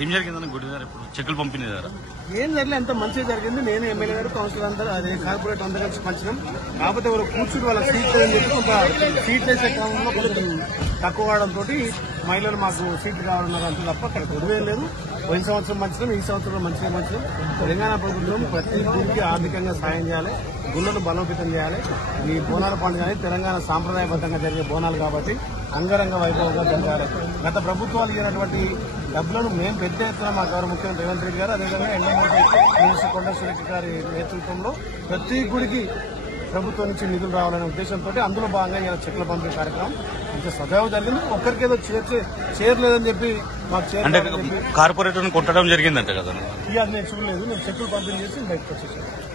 ఏం జరిగిందని గుడి గారు ఇప్పుడు చెక్కులు పంపిణీ ద్వారా ఏం జరగలేదు, ఎంత మంచిగా జరిగింది. నేను ఎమ్మెల్యే గారు కౌన్సిలర్ అందరూ అదే కార్పొరేట్ అందరూ కలిసి పంచినాం. కాకపోతే ఎవరు కూర్చుని వాళ్ళ సీట్ లేదని చెప్పి ఒక సీట్ వేసే క్రమంలో కొంచెం తక్కువ కావడంతో మహిళలు మాకు సీట్లు కావాలన్నారు అంతే తప్ప అక్కడ గొడవేం లేదు. పోయిన సంవత్సరం మంచినాం, ఈ సంవత్సరం మంచిగా తెలంగాణ ప్రభుత్వం ప్రతి గుడికి ఆర్థికంగా సాయం చేయాలి, గుళ్ళను బలోపేతం చేయాలి. ఈ బోనాల పండుగ అనేది తెలంగాణ సాంప్రదాయబద్ధంగా జరిగే బోనాలు కాబట్టి అంగరంగ వైభవంగా జరగాలి. గత ప్రభుత్వాలు ఇచ్చినటువంటి డబ్బులను మేము పెద్ద ఎత్తున మా గౌరవ ముఖ్యమంత్రి రేవంత్ రెడ్డి గారు, అదేవిధంగా ఎండమంత్రి మినిస్టర్ కొండ సురేఖ గారి నేతృత్వంలో ప్రతి గుడికి ప్రభుత్వం నుంచి నిధులు రావాలనే ఉద్దేశంతో అందులో భాగంగా ఇలా చెట్ల పంపిణీ కార్యక్రమం ఇంకా సజావు జరిగింది. ఒక్కరికేదో చేరలేదని చెప్పి మాకు కార్పొరేటర్ కొట్టడం జరిగిందంట కదా, ఇక అది నేను చూడలేదు. నేను చెట్లు పంపిణీ చేసి బయటకు వచ్చేసాను.